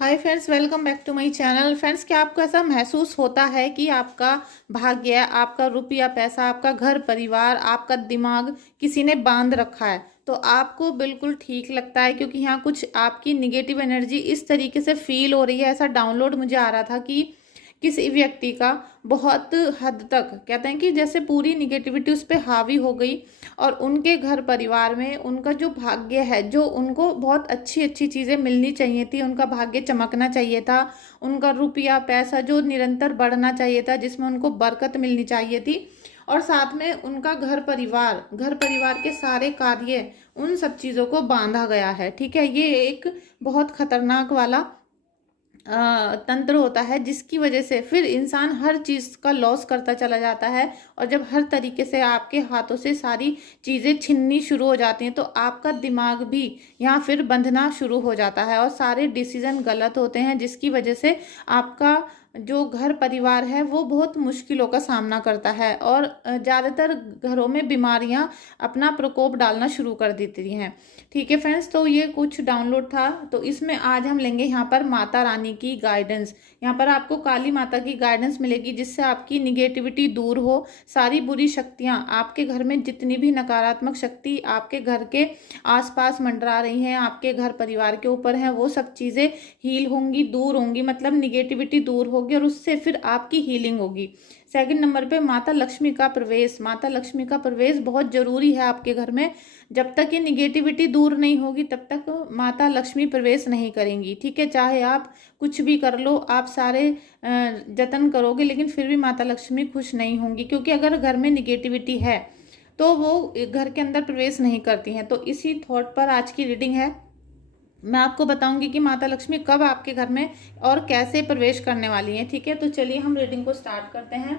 Hi friends, welcome back to my channel. Friends, क्या आपको ऐसा महसूस होता है कि आपका भाग्य, आपका रुपया पैसा, आपका घर परिवार, आपका दिमाग किसी ने बांध रखा है? तो आपको बिल्कुल ठीक लगता है, क्योंकि यहाँ कुछ आपकी निगेटिव एनर्जी इस तरीके से फील हो रही है। ऐसा डाउनलोड मुझे आ रहा था कि किसी व्यक्ति का बहुत हद तक कहते हैं कि जैसे पूरी निगेटिविटी उस पर हावी हो गई, और उनके घर परिवार में उनका जो भाग्य है, जो उनको बहुत अच्छी अच्छी चीज़ें मिलनी चाहिए थी, उनका भाग्य चमकना चाहिए था, उनका रुपया पैसा जो निरंतर बढ़ना चाहिए था, जिसमें उनको बरकत मिलनी चाहिए थी, और साथ में उनका घर परिवार के सारे कार्य, उन सब चीज़ों को बांधा गया है। ठीक है, ये एक बहुत खतरनाक वाला तंत्र होता है, जिसकी वजह से फिर इंसान हर चीज़ का लॉस करता चला जाता है। और जब हर तरीके से आपके हाथों से सारी चीज़ें छिननी शुरू हो जाती हैं, तो आपका दिमाग भी यहाँ फिर बंधना शुरू हो जाता है, और सारे डिसीजन गलत होते हैं, जिसकी वजह से आपका जो घर परिवार है वो बहुत मुश्किलों का सामना करता है, और ज़्यादातर घरों में बीमारियां अपना प्रकोप डालना शुरू कर देती हैं। ठीक है फ्रेंड्स, तो ये कुछ डाउनलोड था, तो इसमें आज हम लेंगे यहाँ पर माता रानी की गाइडेंस। यहाँ पर आपको काली माता की गाइडेंस मिलेगी, जिससे आपकी निगेटिविटी दूर हो, सारी बुरी शक्तियाँ, आपके घर में जितनी भी नकारात्मक शक्ति आपके घर के आसपास मंडरा रही हैं, आपके घर परिवार के ऊपर हैं, वो सब चीज़ें हील होंगी, दूर होंगी, मतलब निगेटिविटी दूर होगी, और उससे फिर आपकी हीलिंग होगी। सेकंड नंबर पे माता लक्ष्मी का प्रवेश। माता लक्ष्मी का प्रवेश बहुत जरूरी है आपके घर में। जब तक ये निगेटिविटी दूर नहीं होगी, तब तक माता लक्ष्मी प्रवेश नहीं करेंगी। ठीक है, चाहे आप कुछ भी कर लो, आप सारे जतन करोगे, लेकिन फिर भी माता लक्ष्मी खुश नहीं होंगी, क्योंकि अगर घर में निगेटिविटी है तो वो घर के अंदर प्रवेश नहीं करती हैं। तो इसी थॉट पर आज की रीडिंग है। मैं आपको बताऊंगी कि माता लक्ष्मी कब आपके घर में और कैसे प्रवेश करने वाली हैं। ठीक है, तो चलिए हम रीडिंग को स्टार्ट करते हैं।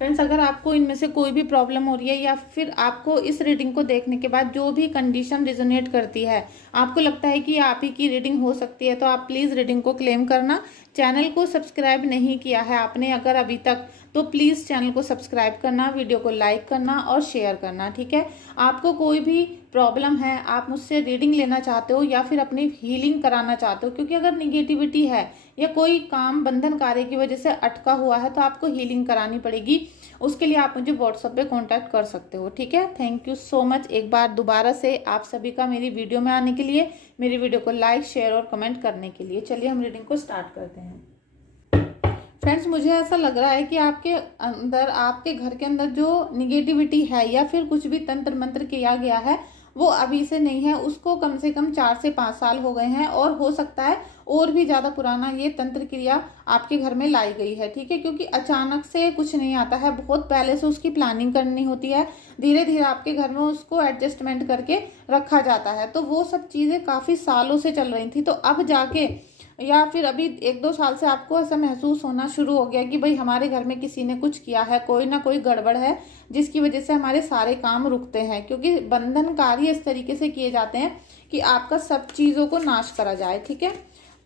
फ्रेंड्स, अगर आपको इनमें से कोई भी प्रॉब्लम हो रही है, या फिर आपको इस रीडिंग को देखने के बाद जो भी कंडीशन रिजोनेट करती है, आपको लगता है कि आप ही की रीडिंग हो सकती है, तो आप प्लीज़ रीडिंग को क्लेम करना। चैनल को सब्सक्राइब नहीं किया है आपने अगर अभी तक, तो प्लीज़ चैनल को सब्सक्राइब करना, वीडियो को लाइक करना और शेयर करना। ठीक है, आपको कोई भी प्रॉब्लम है, आप मुझसे रीडिंग लेना चाहते हो या फिर अपनी हीलिंग कराना चाहते हो, क्योंकि अगर निगेटिविटी है या कोई काम बंधन कार्य की वजह से अटका हुआ है, तो आपको हीलिंग करानी पड़ेगी। उसके लिए आप मुझे व्हाट्सएप पे कांटेक्ट कर सकते हो। ठीक है, थैंक यू सो मच एक बार दोबारा से आप सभी का मेरी वीडियो में आने के लिए, मेरी वीडियो को लाइक शेयर और कमेंट करने के लिए। चलिए हम रीडिंग को स्टार्ट करते हैं। फ्रेंड्स, मुझे ऐसा लग रहा है कि आपके अंदर, आपके घर के अंदर जो निगेटिविटी है या फिर कुछ भी तंत्र मंत्र किया गया है, वो अभी से नहीं है, उसको कम से कम 4 से 5 साल हो गए हैं, और हो सकता है और भी ज्यादा पुराना ये तंत्र क्रिया आपके घर में लाई गई है। ठीक है, क्योंकि अचानक से कुछ नहीं आता है, बहुत पहले से उसकी प्लानिंग करनी होती है, धीरे धीरे आपके घर में उसको एडजस्टमेंट करके रखा जाता है। तो वो सब चीजें काफी सालों से चल रही थी, तो अब जाके या फिर अभी 1-2 साल से आपको ऐसा महसूस होना शुरू हो गया कि भाई हमारे घर में किसी ने कुछ किया है, कोई ना कोई गड़बड़ है, जिसकी वजह से हमारे सारे काम रुकते हैं, क्योंकि बंधन कार्य इस तरीके से किए जाते हैं कि आपका सब चीज़ों को नाश करा जाए। ठीक है,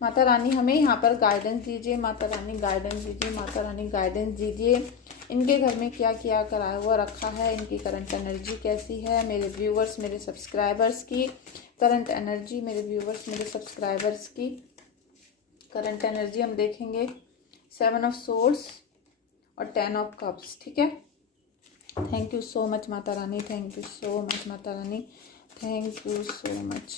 माता रानी हमें यहाँ पर गाइडेंस दीजिए, माता रानी गाइडेंस दीजिए, माता रानी गाइडेंस दीजिए। इनके घर में क्या क्या कराया हुआ रखा है, इनकी करंट एनर्जी कैसी है, मेरे व्यूवर्स, मेरे सब्सक्राइबर्स की करंट एनर्जी, मेरे व्यूवर्स, मेरे सब्सक्राइबर्स की करंट एनर्जी हम देखेंगे। 7 ऑफ सोर्ड्स और 10 ऑफ कप्स। ठीक है, thank you so much Mata Rani, thank you so much Mata Rani, thank you so much.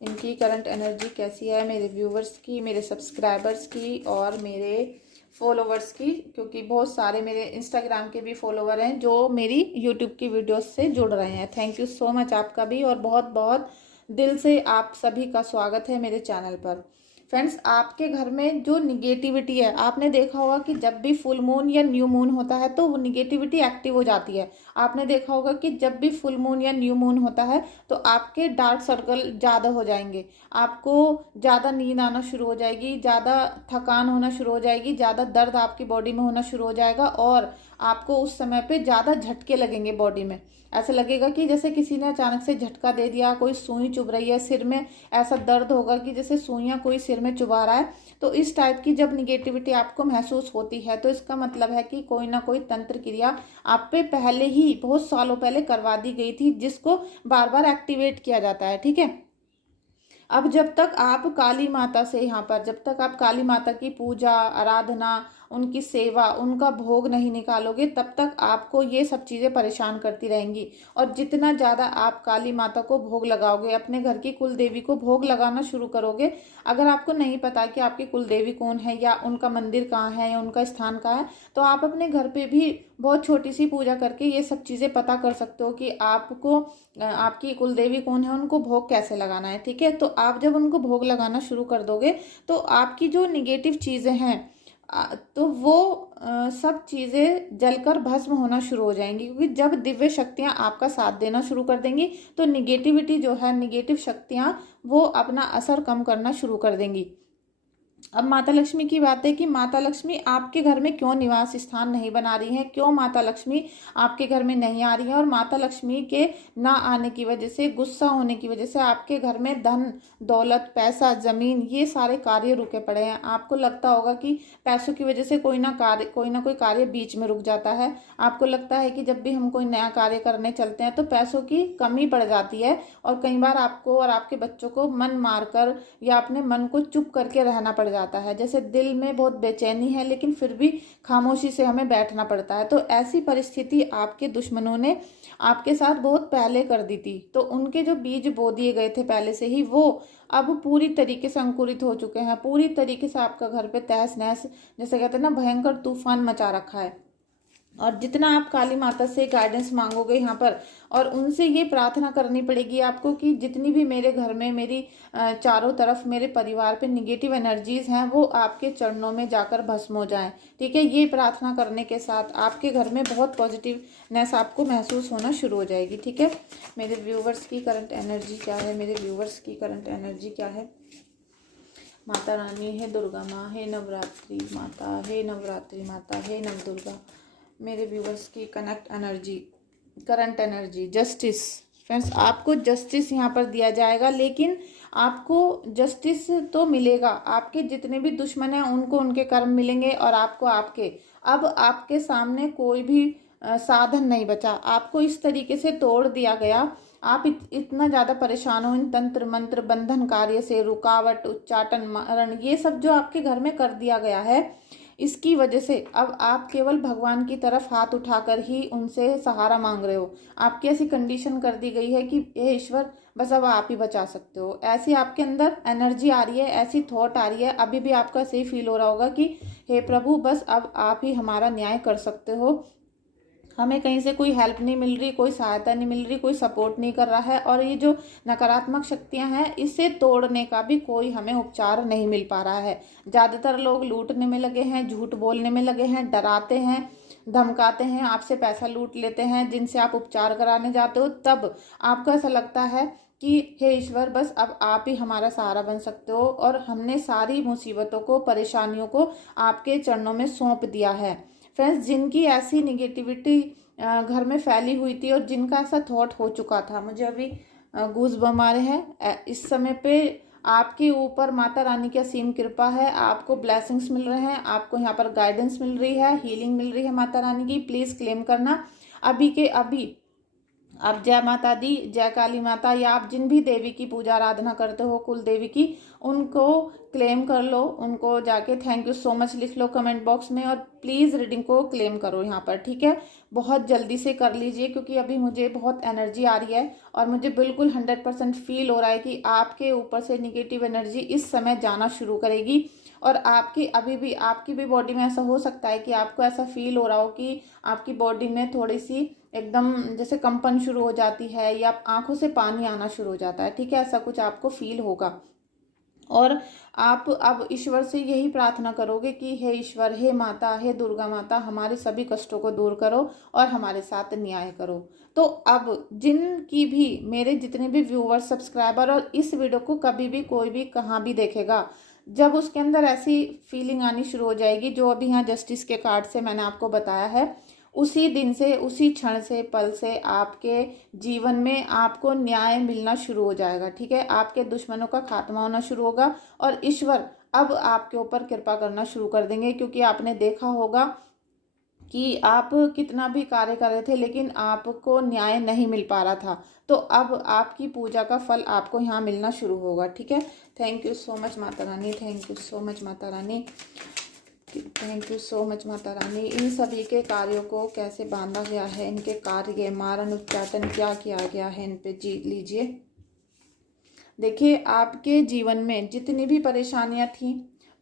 इनकी करंट एनर्जी कैसी है मेरे व्यूवर्स की, मेरे सब्सक्राइबर्स की और मेरे फॉलोवर्स की, क्योंकि बहुत सारे मेरे इंस्टाग्राम के भी फॉलोवर हैं जो मेरी यूट्यूब की वीडियोस से जुड़ रहे हैं। थैंक यू सो मच आपका भी, और बहुत बहुत दिल से आप सभी का स्वागत है मेरे चैनल पर। फ्रेंड्स, आपके घर में जो निगेटिविटी है, आपने देखा होगा कि जब भी फुल मून या न्यू मून होता है तो वो निगेटिविटी एक्टिव हो जाती है। आपने देखा होगा कि जब भी फुल मून या न्यू मून होता है तो आपके डार्क सर्कल ज़्यादा हो जाएंगे, आपको ज़्यादा नींद आना शुरू हो जाएगी, ज़्यादा थकान होना शुरू हो जाएगी, ज़्यादा दर्द आपकी बॉडी में होना शुरू हो जाएगा, और आपको उस समय पे ज़्यादा झटके लगेंगे बॉडी में। ऐसा लगेगा कि जैसे किसी ने अचानक से झटका दे दिया, कोई सुई चुभ रही है सिर में, ऐसा दर्द होगा कि जैसे सुइयां कोई सिर में चुभा रहा है। तो इस टाइप की जब निगेटिविटी आपको महसूस होती है, तो इसका मतलब है कि कोई ना कोई तंत्र क्रिया आप पे पहले ही बहुत सालों पहले करवा दी गई थी, जिसको बार बार एक्टिवेट किया जाता है। ठीक है, अब जब तक आप काली माता से यहाँ पर, जब तक आप काली माता की पूजा आराधना, उनकी सेवा, उनका भोग नहीं निकालोगे, तब तक आपको ये सब चीज़ें परेशान करती रहेंगी। और जितना ज़्यादा आप काली माता को भोग लगाओगे, अपने घर की कुल देवी को भोग लगाना शुरू करोगे। अगर आपको नहीं पता कि आपकी कुल देवी कौन है, या उनका मंदिर कहाँ है, या उनका स्थान कहाँ है, तो आप अपने घर पे भी बहुत छोटी सी पूजा करके ये सब चीज़ें पता कर सकते हो कि आपको आपकी कुल देवी कौन है, उनको भोग कैसे लगाना है। ठीक है, तो आप जब उनको भोग लगाना शुरू कर दोगे तो आपकी जो निगेटिव चीज़ें हैं तो वो सब चीज़ें जलकर भस्म होना शुरू हो जाएंगी। क्योंकि जब दिव्य शक्तियाँ आपका साथ देना शुरू कर देंगी तो निगेटिविटी जो है, निगेटिव शक्तियाँ वो अपना असर कम करना शुरू कर देंगी। अब माता लक्ष्मी की बात है कि माता लक्ष्मी आपके घर में क्यों निवास स्थान नहीं बना रही हैं, क्यों माता लक्ष्मी आपके घर में नहीं आ रही है। और माता लक्ष्मी के ना आने की वजह से, गुस्सा होने की वजह से आपके घर में धन दौलत, पैसा, जमीन, ये सारे कार्य रुके पड़े हैं। आपको लगता होगा कि पैसों की वजह से कोई ना कोई कार्य बीच में रुक जाता है। आपको लगता है कि जब भी हम कोई नया कार्य करने चलते हैं तो पैसों की कमी पड़ जाती है, और कई बार आपको और आपके बच्चों को मन मारकर या अपने मन को चुप करके रहना पड़ जाता है। जैसे दिल में बहुत बेचैनी है लेकिन फिर भी खामोशी से हमें बैठना पड़ता है। तो ऐसी परिस्थिति आपके दुश्मनों ने आपके साथ बहुत पहले कर दी थी। तो उनके जो बीज बो दिए गए थे पहले से ही, वो अब पूरी तरीके से अंकुरित हो चुके हैं। पूरी तरीके से आपका घर पे तहस नहस, जैसे कहते हैं ना, भयंकर तूफान मचा रखा है। और जितना आप काली माता से गाइडेंस मांगोगे यहाँ पर, और उनसे ये प्रार्थना करनी पड़ेगी आपको कि जितनी भी मेरे घर में, मेरी चारों तरफ मेरे परिवार पे निगेटिव एनर्जीज हैं, वो आपके चरणों में जाकर भस्म हो जाएं। ठीक है, ये प्रार्थना करने के साथ आपके घर में बहुत पॉजिटिवनेस आपको महसूस होना शुरू हो जाएगी। ठीक है, मेरे व्यूवर्स की करंट एनर्जी क्या है, मेरे व्यूवर्स की करंट एनर्जी क्या है। माता रानी, हे दुर्गा माँ, हे नवरात्रि माता, हे नवरात्रि माता, हे नव दुर्गा, मेरे व्यूवर्स की connect energy, current energy, justice. Friends, आपको जस्टिस यहाँ पर दिया जाएगा, लेकिन आपको जस्टिस तो मिलेगा। आपके जितने भी दुश्मन हैं उनको उनके कर्म मिलेंगे, और आपको आपके, अब आपके सामने कोई भी साधन नहीं बचा। आपको इस तरीके से तोड़ दिया गया, आप इतना ज़्यादा परेशान हो इन तंत्र मंत्र बंधन कार्य से, रुकावट, उच्चाटन, मरण, ये सब जो आपके घर में कर दिया गया है, इसकी वजह से अब आप केवल भगवान की तरफ हाथ उठाकर ही उनसे सहारा मांग रहे हो। आपकी ऐसी कंडीशन कर दी गई है कि हे ईश्वर, बस अब आप ही बचा सकते हो। ऐसी आपके अंदर एनर्जी आ रही है, ऐसी थॉट आ रही है। अभी भी आपको ऐसे ही फील हो रहा होगा कि हे प्रभु, बस अब आप ही हमारा न्याय कर सकते हो। हमें कहीं से कोई हेल्प नहीं मिल रही, कोई सहायता नहीं मिल रही, कोई सपोर्ट नहीं कर रहा है, और ये जो नकारात्मक शक्तियां हैं, इसे तोड़ने का भी कोई हमें उपचार नहीं मिल पा रहा है। ज़्यादातर लोग लूटने में लगे हैं, झूठ बोलने में लगे हैं, डराते हैं, धमकाते हैं, आपसे पैसा लूट लेते हैं। जिनसे आप उपचार कराने जाते हो तब आपको ऐसा लगता है कि हे ईश्वर, बस अब आप ही हमारा सहारा बन सकते हो, और हमने सारी मुसीबतों को, परेशानियों को आपके चरणों में सौंप दिया है। फ्रेंड्स, जिनकी ऐसी निगेटिविटी घर में फैली हुई थी, और जिनका ऐसा थॉट हो चुका था, मुझे अभी गूज बम आ रहे हैं, इस समय पे आपके ऊपर माता रानी की असीम कृपा है। आपको ब्लेसिंग्स मिल रहे हैं, आपको यहाँ पर गाइडेंस मिल रही है, हीलिंग मिल रही है माता रानी की। प्लीज़ क्लेम करना अभी के अभी। आप जय माता दी, जय काली माता, या आप जिन भी देवी की पूजा आराधना करते हो, कुल देवी की, उनको क्लेम कर लो। उनको जाके थैंक यू सो मच लिख लो कमेंट बॉक्स में, और प्लीज़ रीडिंग को क्लेम करो यहाँ पर। ठीक है, बहुत जल्दी से कर लीजिए, क्योंकि अभी मुझे बहुत एनर्जी आ रही है, और मुझे बिल्कुल 100% फील हो रहा है कि आपके ऊपर से निगेटिव एनर्जी इस समय जाना शुरू करेगी। और आपकी अभी भी, आपकी भी बॉडी में ऐसा हो सकता है कि आपको ऐसा फील हो रहा हो कि आपकी बॉडी में थोड़ी सी एकदम जैसे कंपन शुरू हो जाती है, या आंखों से पानी आना शुरू हो जाता है। ठीक है, ऐसा कुछ आपको फील होगा। और आप अब ईश्वर से यही प्रार्थना करोगे कि हे ईश्वर, हे माता, हे दुर्गा माता, हमारे सभी कष्टों को दूर करो और हमारे साथ न्याय करो। तो अब जिनकी भी, मेरे जितने भी व्यूअर्स, सब्सक्राइबर, और इस वीडियो को कभी भी कोई भी कहाँ भी देखेगा, जब उसके अंदर ऐसी फीलिंग आनी शुरू हो जाएगी, जो अभी यहाँ जस्टिस के कार्ड से मैंने आपको बताया है, उसी दिन से, उसी क्षण से, पल से आपके जीवन में आपको न्याय मिलना शुरू हो जाएगा। ठीक है, आपके दुश्मनों का खात्मा होना शुरू होगा, और ईश्वर अब आपके ऊपर कृपा करना शुरू कर देंगे। क्योंकि आपने देखा होगा कि आप कितना भी कार्य कर रहे थे लेकिन आपको न्याय नहीं मिल पा रहा था, तो अब आपकी पूजा का फल आपको यहाँ मिलना शुरू होगा। ठीक है, thank you so much Mata Rani, thank you so much Mata Rani, thank you so much Mata Rani. इन सभी के कार्यों को कैसे बांधा गया है, इनके कार्य मारण उच्चाटन क्या किया गया है इन पे, जी लीजिए। देखिए, आपके जीवन में जितनी भी परेशानियां थी,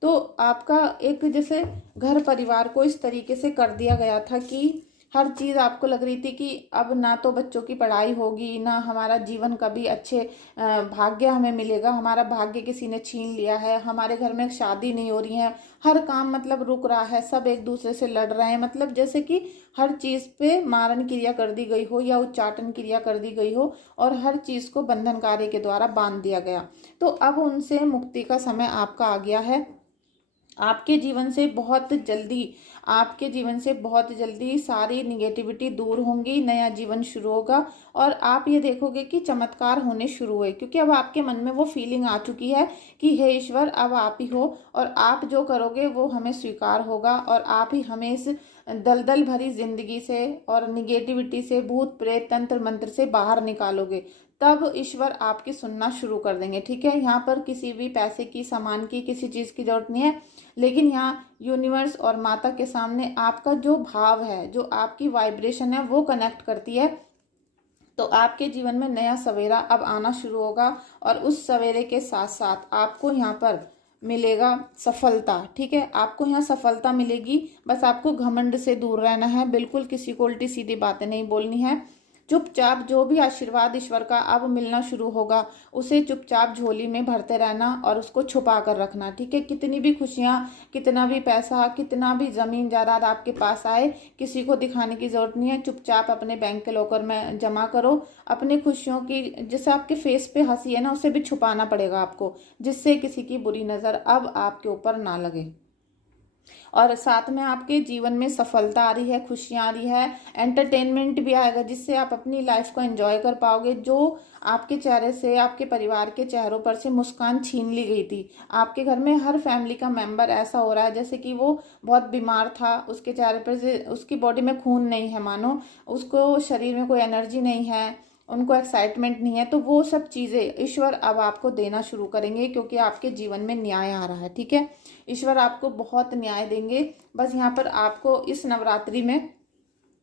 तो आपका एक जैसे घर परिवार को इस तरीके से कर दिया गया था कि हर चीज़ आपको लग रही थी कि अब ना तो बच्चों की पढ़ाई होगी, ना हमारा जीवन कभी अच्छे भाग्य हमें मिलेगा, हमारा भाग्य किसी ने छीन लिया है, हमारे घर में शादी नहीं हो रही है, हर काम मतलब रुक रहा है, सब एक दूसरे से लड़ रहे हैं, मतलब जैसे कि हर चीज़ पे मारण क्रिया कर दी गई हो या उच्चाटन क्रिया कर दी गई हो और हर चीज़ को बंधन कार्य के द्वारा बांध दिया गया। तो अब उनसे मुक्ति का समय आपका आ गया है। आपके जीवन से बहुत जल्दी, आपके जीवन से बहुत जल्दी सारी निगेटिविटी दूर होंगी, नया जीवन शुरू होगा और आप ये देखोगे कि चमत्कार होने शुरू हुए, क्योंकि अब आपके मन में वो फीलिंग आ चुकी है कि हे ईश्वर, अब आप ही हो और आप जो करोगे वो हमें स्वीकार होगा और आप ही हमें इस दलदल भरी जिंदगी से और निगेटिविटी से, भूत प्रेत तंत्र मंत्र से बाहर निकालोगे। तब ईश्वर आपकी सुनना शुरू कर देंगे। ठीक है, यहाँ पर किसी भी पैसे की, सामान की, किसी चीज़ की जरूरत नहीं है, लेकिन यहाँ यूनिवर्स और माता के सामने आपका जो भाव है, जो आपकी वाइब्रेशन है, वो कनेक्ट करती है। तो आपके जीवन में नया सवेरा अब आना शुरू होगा और उस सवेरे के साथ साथ आपको यहाँ पर मिलेगा सफलता। ठीक है, आपको यहाँ सफलता मिलेगी, बस आपको घमंड से दूर रहना है, बिल्कुल किसी को उल्टी सीधी बातें नहीं बोलनी है। चुपचाप जो भी आशीर्वाद ईश्वर का अब मिलना शुरू होगा, उसे चुपचाप झोली में भरते रहना और उसको छुपा कर रखना। ठीक है, कितनी भी खुशियाँ, कितना भी पैसा, कितना भी ज़मीन जायदाद आपके पास आए, किसी को दिखाने की ज़रूरत नहीं है, चुपचाप अपने बैंक के लॉकर में जमा करो। अपनी खुशियों की, जैसे आपके फेस पे हंसी है ना, उसे भी छुपाना पड़ेगा आपको, जिससे किसी की बुरी नज़र अब आपके ऊपर ना लगे। और साथ में आपके जीवन में सफलता आ रही है, खुशियाँ आ रही है, एंटरटेनमेंट भी आएगा, जिससे आप अपनी लाइफ को एंजॉय कर पाओगे। जो आपके चेहरे से, आपके परिवार के चेहरों पर से मुस्कान छीन ली गई थी, आपके घर में हर फैमिली का मेंबर ऐसा हो रहा है जैसे कि वो बहुत बीमार था, उसके चेहरे पर से, उसकी बॉडी में खून नहीं है, मानो उसको शरीर में कोई एनर्जी नहीं है, उनको एक्साइटमेंट नहीं है, तो वो सब चीज़ें ईश्वर अब आपको देना शुरू करेंगे, क्योंकि आपके जीवन में न्याय आ रहा है। ठीक है, ईश्वर आपको बहुत न्याय देंगे। बस यहाँ पर आपको इस नवरात्रि में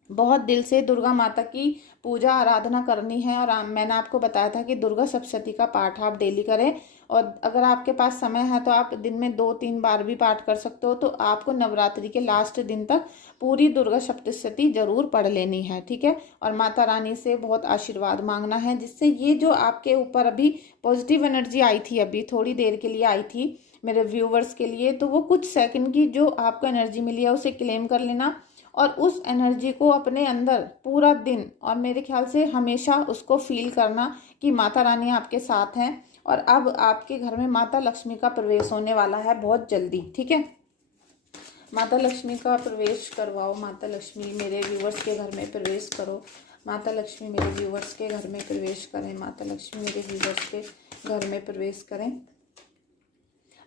बहुत दिल से दुर्गा माता की पूजा आराधना करनी है। और मैंने आपको बताया था कि दुर्गा सप्तशती का पाठ आप डेली करें, और अगर आपके पास समय है तो आप दिन में 2-3 बार भी पाठ कर सकते हो। तो आपको नवरात्रि के लास्ट दिन तक पूरी दुर्गा सप्तशती जरूर पढ़ लेनी है। ठीक है, और माता रानी से बहुत आशीर्वाद मांगना है, जिससे ये जो आपके ऊपर अभी पॉजिटिव एनर्जी आई थी, अभी थोड़ी देर के लिए आई थी मेरे व्यूवर्स के लिए, तो वो कुछ सेकंड की जो आपको एनर्जी मिली है उसे क्लेम कर लेना और उस एनर्जी को अपने अंदर पूरा दिन और मेरे ख्याल से हमेशा उसको फील करना कि माता रानी आपके साथ हैं। और अब आपके घर में माता लक्ष्मी का प्रवेश होने वाला है बहुत जल्दी। ठीक है, माता लक्ष्मी का प्रवेश करवाओ, माता लक्ष्मी मेरे व्यूवर्स के घर में प्रवेश करो, माता लक्ष्मी मेरे व्यूवर्स के घर में प्रवेश करें, माता लक्ष्मी मेरे व्यूवर्स के घर में प्रवेश करें।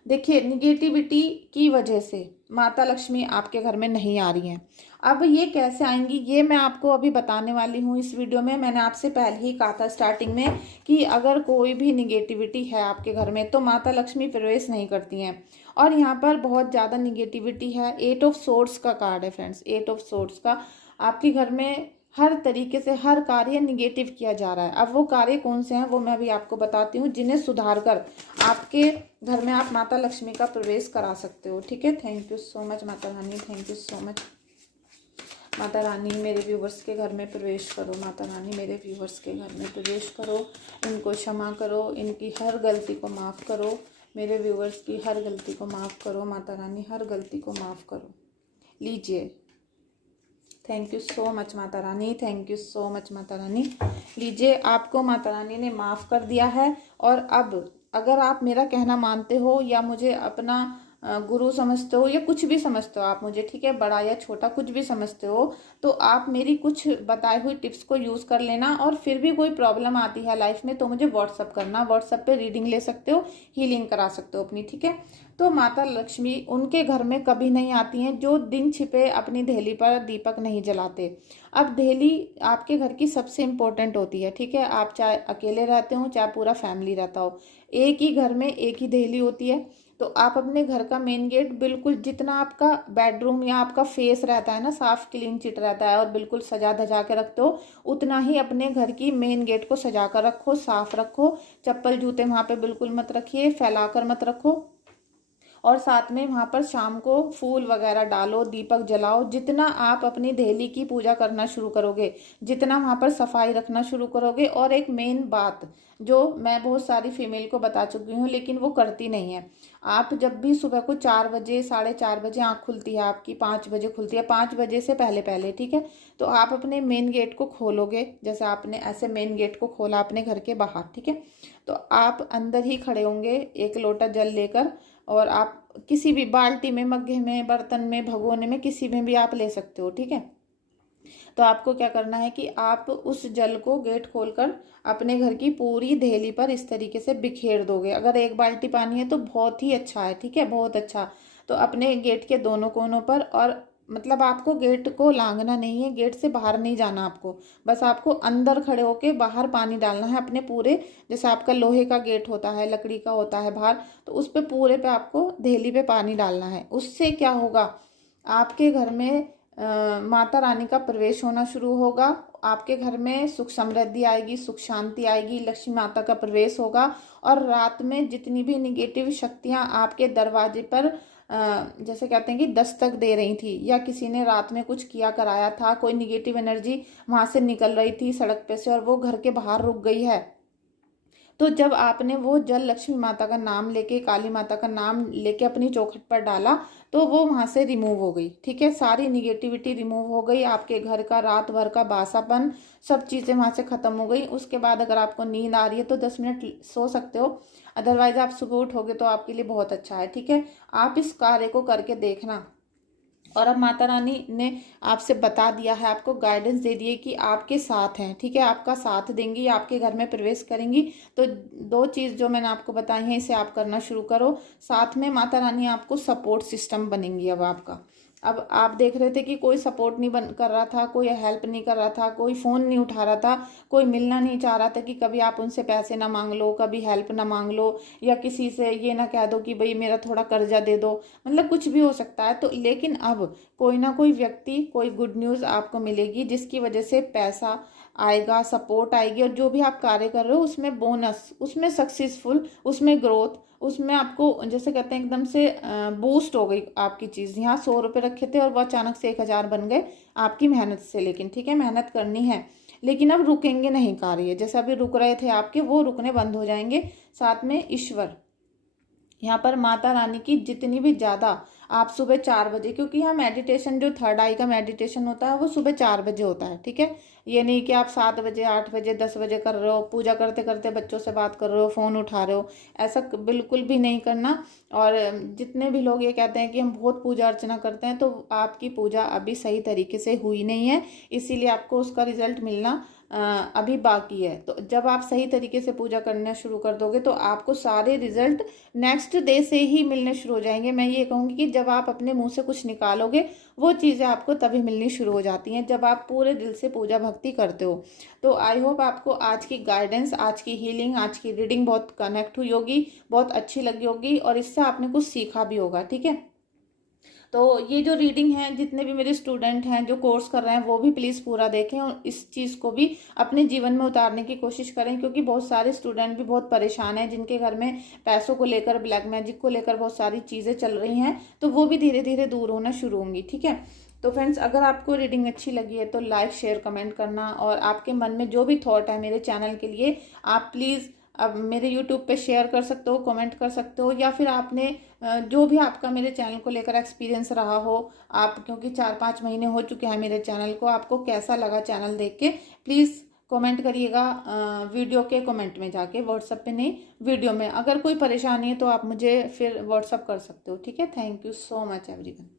देखिए, निगेटिविटी की वजह से माता लक्ष्मी आपके घर में नहीं आ रही हैं। अब ये कैसे आएंगी, ये मैं आपको अभी बताने वाली हूँ इस वीडियो में। मैंने आपसे पहले ही कहा था स्टार्टिंग में कि अगर कोई भी निगेटिविटी है आपके घर में तो माता लक्ष्मी प्रवेश नहीं करती हैं। और यहाँ पर बहुत ज़्यादा निगेटिविटी है। 8 ऑफ सोर्ड्स का कार्ड है फ्रेंड्स, 8 ऑफ सोर्ड्स का। आपके घर में हर तरीके से हर कार्य निगेटिव किया जा रहा है। अब वो कार्य कौन से हैं वो मैं अभी आपको बताती हूँ, जिन्हें सुधार कर आपके घर में आप माता लक्ष्मी का प्रवेश करा सकते हो। ठीक है, thank you so much Mata Rani, thank you so much Mata Rani. मेरे व्यूवर्स के घर में प्रवेश करो, माता रानी मेरे व्यूवर्स के घर में प्रवेश करो, इनको क्षमा करो, इनकी हर गलती को माफ़ करो, मेरे व्यूवर्स की हर गलती को माफ़ करो, माता रानी हर गलती को माफ़ करो। लीजिए, thank you so much Mata Rani, thank you so much Mata Rani. लीजिए, आपको माता रानी ने माफ़ कर दिया है। और अब अगर आप मेरा कहना मानते हो या मुझे अपना गुरु समझते हो या कुछ भी समझते हो आप मुझे, ठीक है, बड़ा या छोटा कुछ भी समझते हो, तो आप मेरी कुछ बताई हुई टिप्स को यूज़ कर लेना। और फिर भी कोई प्रॉब्लम आती है लाइफ में तो मुझे व्हाट्सअप करना, व्हाट्सअप पे रीडिंग ले सकते हो, हीलिंग करा सकते हो अपनी, ठीक है। तो माता लक्ष्मी उनके घर में कभी नहीं आती हैं जो दिन छिपे अपनी देहली पर दीपक नहीं जलाते। अब देहली आपके घर की सबसे इम्पोर्टेंट होती है, ठीक है, आप चाहे अकेले रहते हो चाहे पूरा फैमिली रहता हो, एक ही घर में एक ही देहली होती है। तो आप अपने घर का मेन गेट बिल्कुल जितना आपका बेडरूम या आपका फेस रहता है ना, साफ क्लीन चिट रहता है और बिल्कुल सजा धजा के रखते हो, उतना ही अपने घर की मेन गेट को सजा कर रखो, साफ रखो। चप्पल जूते वहाँ पे बिल्कुल मत रखिए, फैलाकर मत रखो। और साथ में वहाँ पर शाम को फूल वगैरह डालो, दीपक जलाओ। जितना आप अपनी देहली की पूजा करना शुरू करोगे, जितना वहाँ पर सफाई रखना शुरू करोगे, और एक मेन बात जो मैं बहुत सारी फीमेल को बता चुकी हूँ लेकिन वो करती नहीं है, आप जब भी सुबह को 4 बजे 4:30 बजे आँख खुलती है आपकी, 5 बजे खुलती है, 5 बजे से पहले पहले, ठीक है, तो आप अपने मेन गेट को खोलोगे। जैसे आपने ऐसे मेन गेट को खोला अपने घर के बाहर, ठीक है, तो आप अंदर ही खड़े होंगे एक लोटा जल लेकर, और आप किसी भी बाल्टी में, मग्गे में, बर्तन में, भगोने में, किसी में भी आप ले सकते हो, ठीक है। तो आपको क्या करना है कि आप उस जल को गेट खोलकर अपने घर की पूरी देहली पर इस तरीके से बिखेर दोगे। अगर एक बाल्टी पानी है तो बहुत ही अच्छा है, ठीक है, बहुत अच्छा। तो अपने गेट के दोनों कोनों पर, और मतलब आपको गेट को लांघना नहीं है, गेट से बाहर नहीं जाना आपको, बस आपको अंदर खड़े होके बाहर पानी डालना है अपने पूरे, जैसे आपका लोहे का गेट होता है, लकड़ी का होता है बाहर, तो उस पे पूरे पे आपको देहली पे पानी डालना है। उससे क्या होगा, आपके घर में माता रानी का प्रवेश होना शुरू होगा, आपके घर में सुख समृद्धि आएगी, सुख शांति आएगी, लक्ष्मी माता का प्रवेश होगा। और रात में जितनी भी निगेटिव शक्तियां आपके दरवाजे पर जैसे कहते हैं कि दस्तक दे रही थी, या किसी ने रात में कुछ किया कराया था, कोई निगेटिव एनर्जी वहां से निकल रही थी सड़क पे से और वो घर के बाहर रुक गई है, तो जब आपने वो जल लक्ष्मी माता का नाम लेके, काली माता का नाम लेके अपनी चौखट पर डाला, तो वो वहां से रिमूव हो गई, ठीक है, सारी निगेटिविटी रिमूव हो गई, आपके घर का रात भर का बासापन, सब चीजें वहां से खत्म हो गई। उसके बाद अगर आपको नींद आ रही है तो 10 मिनट सो सकते हो, अदरवाइज आप सुबह उठोगे तो आपके लिए बहुत अच्छा है, ठीक है। आप इस कार्य को करके देखना। और अब माता रानी ने आपसे बता दिया है, आपको गाइडेंस दे दी है कि आपके साथ हैं, ठीक है, आपका साथ देंगी, आपके घर में प्रवेश करेंगी। तो दो चीज़ जो मैंने आपको बताई हैं इसे आप करना शुरू करो। साथ में माता रानी आपको सपोर्ट सिस्टम बनेंगी। अब आपका, अब आप देख रहे थे कि कोई सपोर्ट नहीं बन कर रहा था, कोई हेल्प नहीं कर रहा था, कोई फ़ोन नहीं उठा रहा था, कोई मिलना नहीं चाह रहा था कि कभी आप उनसे पैसे ना मांग लो, कभी हेल्प ना मांग लो, या किसी से ये ना कह दो कि भाई मेरा थोड़ा कर्जा दे दो, मतलब कुछ भी हो सकता है। तो लेकिन अब कोई ना कोई व्यक्ति, कोई गुड न्यूज़ आपको मिलेगी जिसकी वजह से पैसा आएगा, सपोर्ट आएगी, और जो भी आप कार्य कर रहे हो उसमें बोनस, उसमें सक्सेसफुल, उसमें ग्रोथ, उसमें आपको जैसे कहते हैं एकदम से बूस्ट हो गई आपकी चीज़। यहाँ 100 रुपये रखे थे और वो अचानक से 1000 बन गए आपकी मेहनत से। लेकिन ठीक है, मेहनत करनी है, लेकिन अब रुकेंगे नहीं कार्य, जैसे अभी रुक रहे थे आपके, वो रुकने बंद हो जाएंगे। साथ में ईश्वर, यहाँ पर माता रानी की जितनी भी ज़्यादा आप सुबह 4 बजे, क्योंकि यहाँ मेडिटेशन जो थर्ड आई का मेडिटेशन होता है वो सुबह 4 बजे होता है, ठीक है। ये नहीं कि आप 7 बजे, 8 बजे, 10 बजे कर रहे हो, पूजा करते करते बच्चों से बात कर रहे हो, फ़ोन उठा रहे हो, ऐसा बिल्कुल भी नहीं करना। और जितने भी लोग ये कहते हैं कि हम बहुत पूजा अर्चना करते हैं, तो आपकी पूजा अभी सही तरीके से हुई नहीं है, इसीलिए आपको उसका रिजल्ट मिलना अभी बाकी है। तो जब आप सही तरीके से पूजा करना शुरू कर दोगे तो आपको सारे रिजल्ट नेक्स्ट डे से ही मिलने शुरू हो जाएंगे। मैं ये कहूँगी कि जब आप अपने मुंह से कुछ निकालोगे वो चीज़ें आपको तभी मिलनी शुरू हो जाती हैं, जब आप पूरे दिल से पूजा भक्ति करते हो। तो आई होप आपको आज की गाइडेंस, आज की हीलिंग, आज की रीडिंग बहुत कनेक्ट हुई होगी, बहुत अच्छी लगी होगी, और इससे आपने कुछ सीखा भी होगा, ठीक है। तो ये जो रीडिंग है, जितने भी मेरे स्टूडेंट हैं जो कोर्स कर रहे हैं वो भी प्लीज़ पूरा देखें और इस चीज़ को भी अपने जीवन में उतारने की कोशिश करें, क्योंकि बहुत सारे स्टूडेंट भी बहुत परेशान हैं जिनके घर में पैसों को लेकर, ब्लैक मैजिक को लेकर बहुत सारी चीज़ें चल रही हैं, तो वो भी धीरे धीरे दूर होना शुरू होंगी, ठीक है। तो फ्रेंड्स, अगर आपको रीडिंग अच्छी लगी है तो लाइक, शेयर, कमेंट करना, और आपके मन में जो भी थॉट है मेरे चैनल के लिए आप प्लीज़ अब मेरे यूट्यूब पे शेयर कर सकते हो, कमेंट कर सकते हो, या फिर आपने जो भी आपका मेरे चैनल को लेकर एक्सपीरियंस रहा हो, आप क्योंकि 4-5 महीने हो चुके हैं मेरे चैनल को, आपको कैसा लगा चैनल देख के, प्लीज़ कमेंट करिएगा वीडियो के कमेंट में जाके, व्हाट्सएप पे नहीं, वीडियो में। अगर कोई परेशानी है तो आप मुझे फिर व्हाट्सएप कर सकते हो, ठीक है। Thank you so much everyone.